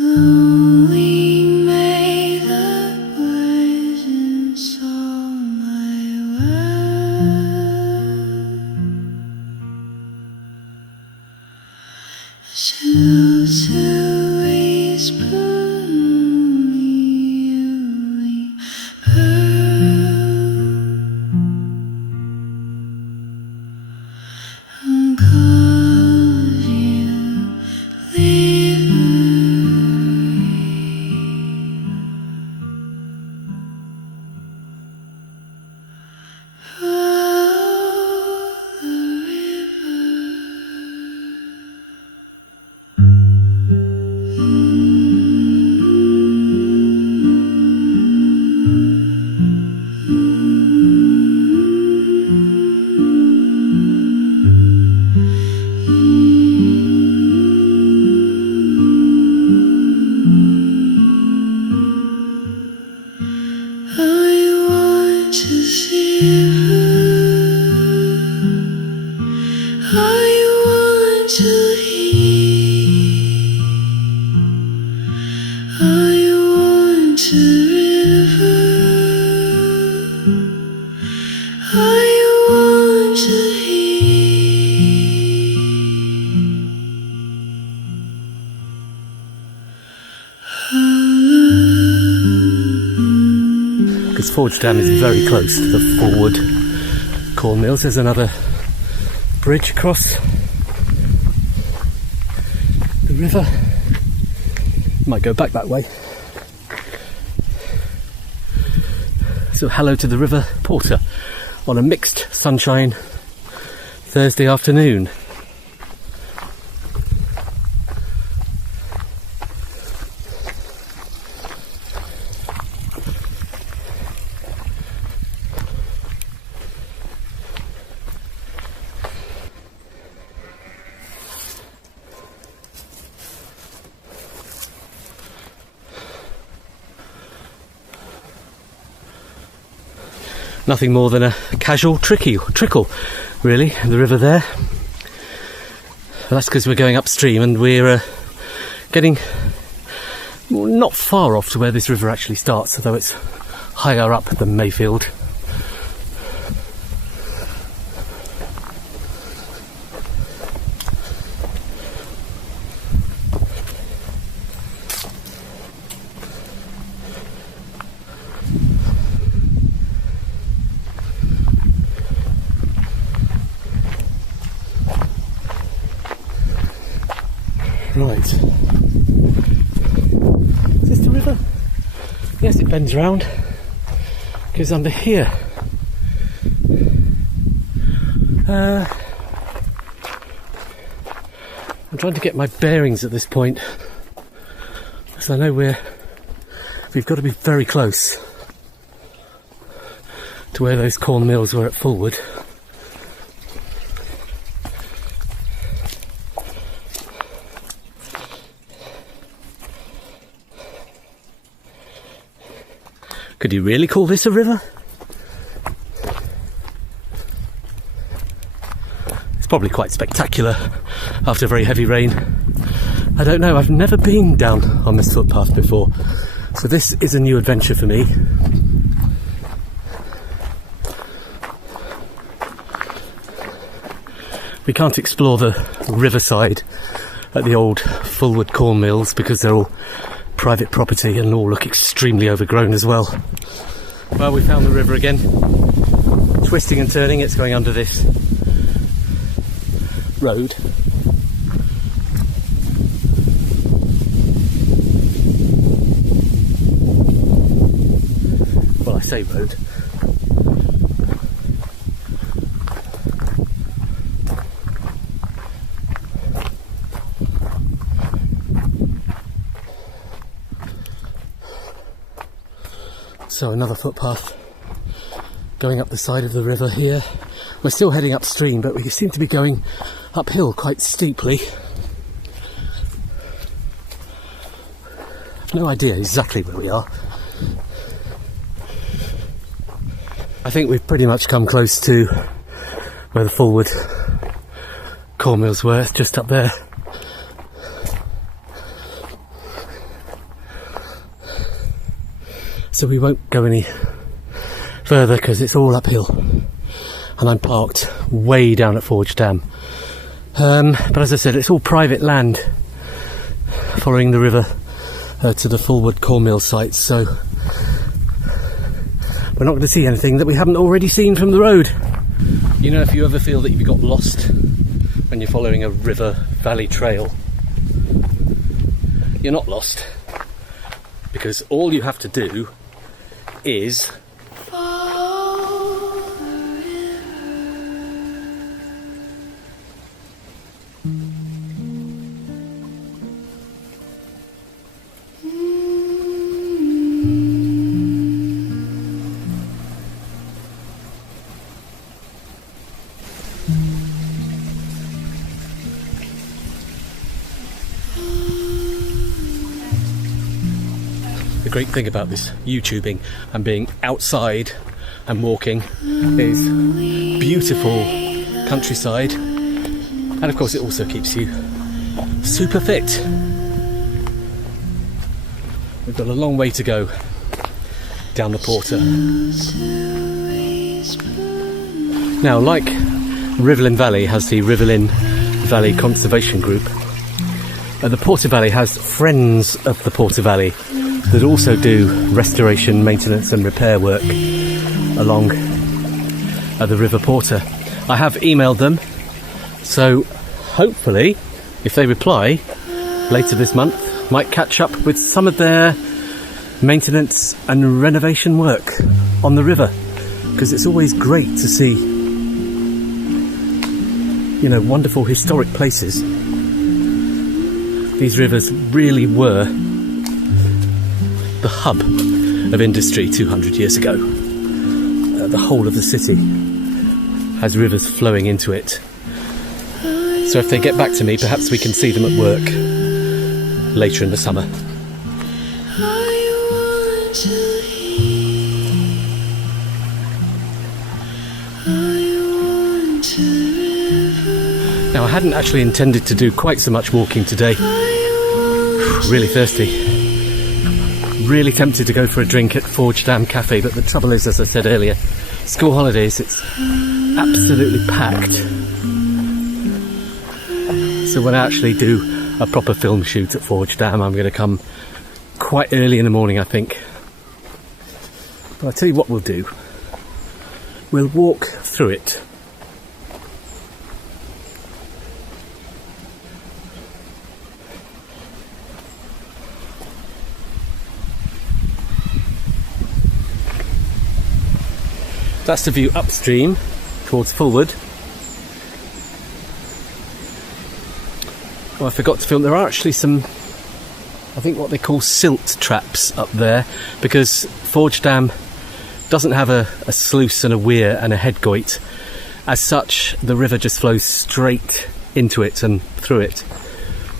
Only may the words in song I wear to whisper me and cause you live. Because Forge Dam is very close to the forward corn mills. There's another bridge across the river. Might go back that way. So hello to the river porter on a mixed sunshine Thursday afternoon. Nothing more than a casual trickle, really, in the river there. But that's because we're going upstream and we're getting not far off to where this river actually starts, although it's higher up than Mayfield. Right. Is this the river? Yes, it bends round. Goes under here. I'm trying to get my bearings at this point, because I know we've got to be very close to where those corn mills were at Fulwood. Could you really call this a river? It's probably quite spectacular after very heavy rain. I don't know, I've never been down on this footpath before, so this is a new adventure for me. We can't explore the riverside at the old Fulwood corn mills because they're all private property and all look extremely overgrown as well. Well, we found the river again. Twisting and turning, it's going under this road. Well, I say road. So another footpath going up the side of the river here. We're still heading upstream, but we seem to be going uphill quite steeply. I've no idea exactly where we are. I think we've pretty much come close to where the Fulwood corn mills were, just up there. so we won't go any further because it's all uphill, and I'm parked way down at Forge Dam. But as I said, it's all private land following the river to the Fulwood Cornmill site, so we're not going to see anything that we haven't already seen from the road. You know, if you ever feel that you've got lost when you're following a river valley trail, you're not lost, because all you have to do is the great thing about this YouTubing and being outside and walking is beautiful countryside, and of course it also keeps you super fit. We've got a long way to go down the Porter. Now, like Rivelin Valley has the Rivelin Valley Conservation Group, the Porter Valley has Friends of the Porter Valley that also do restoration, maintenance and repair work along the River Porter. I have emailed them, so hopefully if they reply later this month, might catch up with some of their maintenance and renovation work on the river, because it's always great to see, you know, wonderful historic places. These rivers really were the hub of industry 200 years ago. The whole of the city has rivers flowing into it. So if they get back to me, perhaps we can see them at work later in the summer. Now, I hadn't actually intended to do quite so much walking today. Really thirsty. Really tempted to go for a drink at Forge Dam Cafe, but the trouble is, as I said earlier, school holidays, it's absolutely packed. So when I actually do a proper film shoot at Forge Dam, I'm going to come quite early in the morning, I think. But I'll tell you what we'll do. We'll walk through it. That's the view upstream towards Fulwood. Oh, I forgot to film. There are actually some, I think what they call silt traps up there, because Forge Dam doesn't have a sluice and a weir and a headgoit. As such, the river just flows straight into it and through it.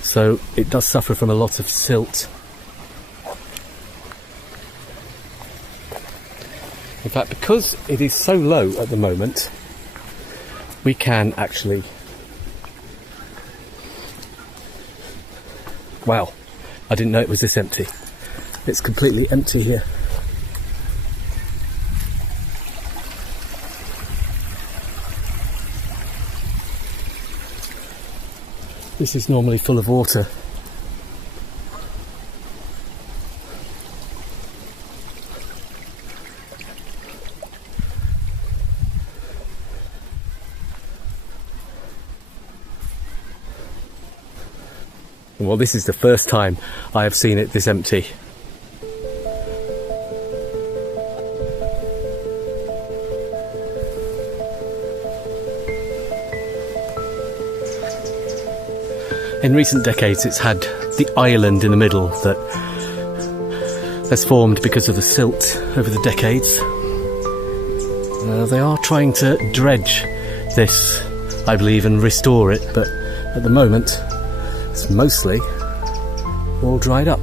So it does suffer from a lot of silt. In fact, because it is so low at the moment, we can actually... Wow, I didn't know it was this empty. It's completely empty here. This is normally full of water. Well, this is the first time I have seen it this empty. In recent decades, it's had the island in the middle that has formed because of the silt over the decades. They are trying to dredge this, I believe, and restore it, but at the moment it's mostly all dried up.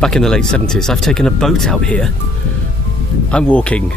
back in the late 70s, I've taken a boat out here. I'm walking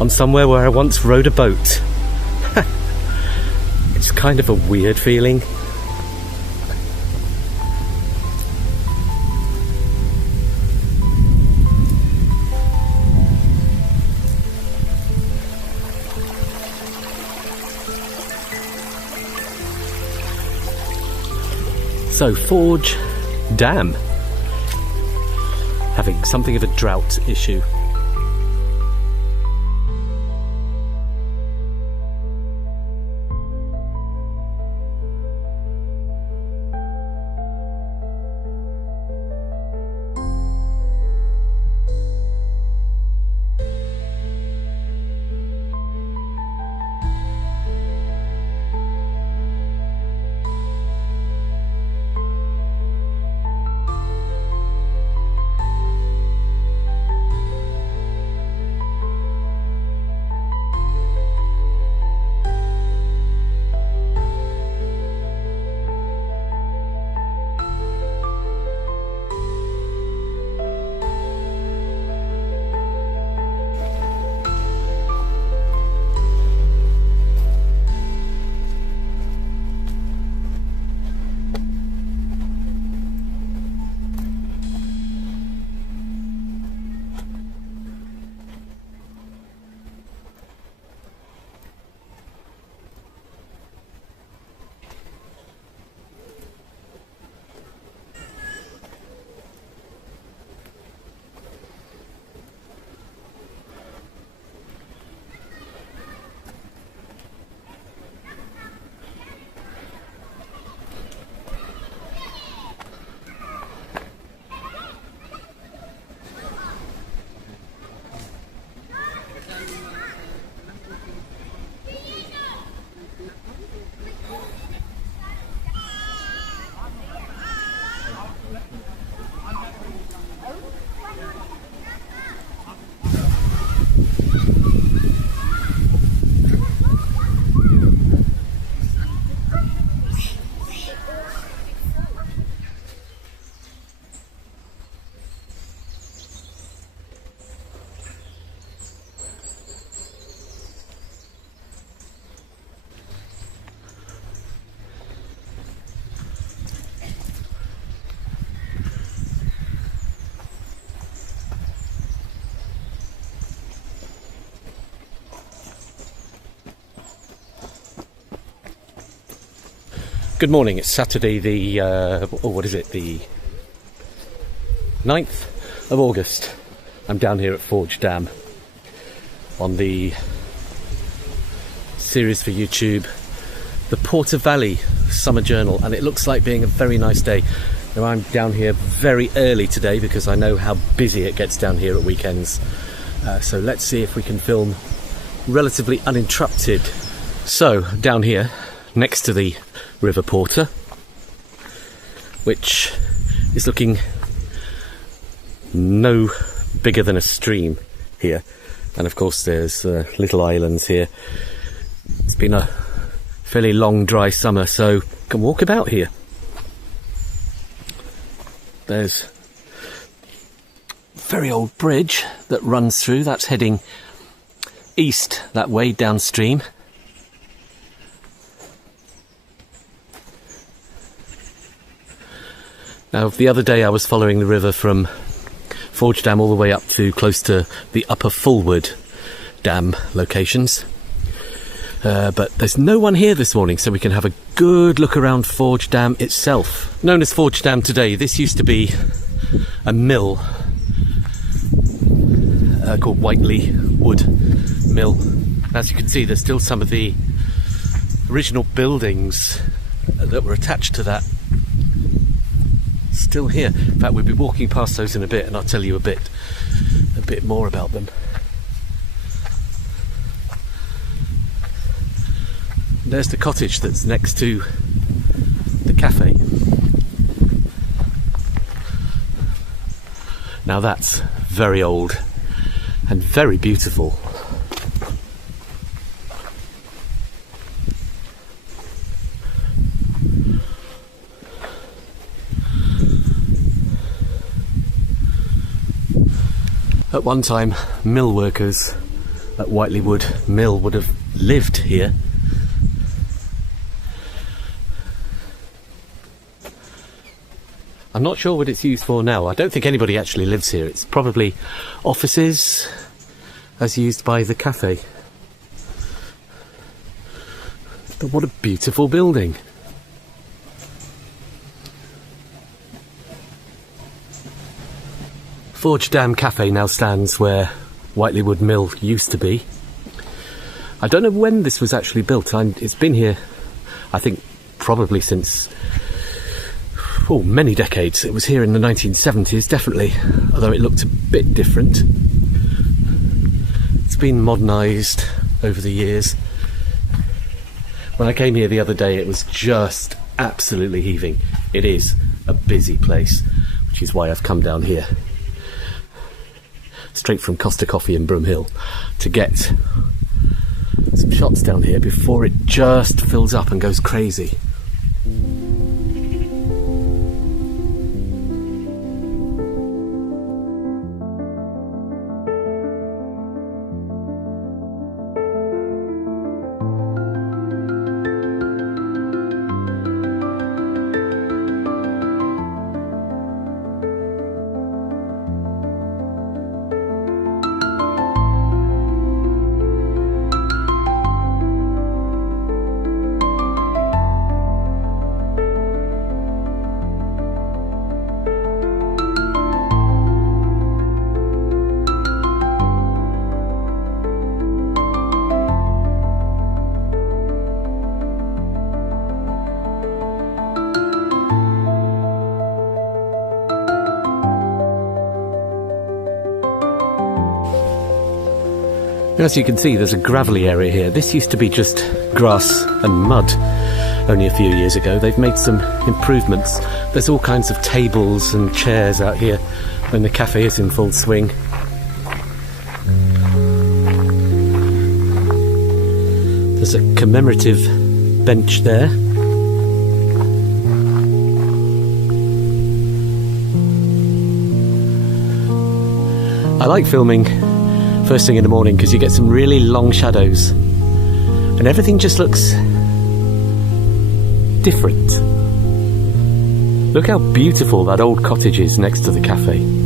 on somewhere where I once rowed a boat. It's kind of a weird feeling. So, Forge Dam, having something of a drought issue. Good morning, it's Saturday the 9th of August. I'm down here at Forge Dam on the series for YouTube, the Porter Valley Summer Journal, and it looks like being a very nice day. Now, I'm down here very early today because I know how busy it gets down here at weekends. So let's see if we can film relatively uninterrupted. So, down here, next to the River Porter, which is looking no bigger than a stream here, and of course there's little islands here. It's been a fairly long dry summer, so you can walk about here. There's a very old bridge that runs through, that's heading east that way downstream. Now, the other day I was following the river from Forge Dam all the way up to close to the Upper Fulwood Dam locations. But there's no one here this morning, so we can have a good look around Forge Dam itself. Known as Forge Dam today, this used to be a mill called Whiteley Wood Mill. As you can see, there's still some of the original buildings that were attached to that still here. In fact, we'll be walking past those in a bit, and I'll tell you a bit more about them. There's the cottage that's next to the cafe. Now that's very old and very beautiful. At one time, mill workers at Whiteley Mill would have lived here. I'm not sure what it's used for now. I don't think anybody actually lives here. It's probably offices, as used by the cafe. But what a beautiful building. Forge Dam Cafe now stands where Whiteley Mill used to be. I don't know when this was actually built. It's been here, I think, probably since many decades. It was here in the 1970s, definitely, although it looked a bit different. It's been modernised over the years. When I came here the other day, it was just absolutely heaving. It is a busy place, which is why I've come down here, straight from Costa Coffee in Broomhill, to get some shots down here before it just fills up and goes crazy. As you can see, there's a gravelly area here. This used to be just grass and mud only a few years ago. They've made some improvements. There's all kinds of tables and chairs out here when the cafe is in full swing. There's a commemorative bench there. I like filming first thing in the morning because you get some really long shadows and everything just looks different. Look how beautiful that old cottage is next to the cafe.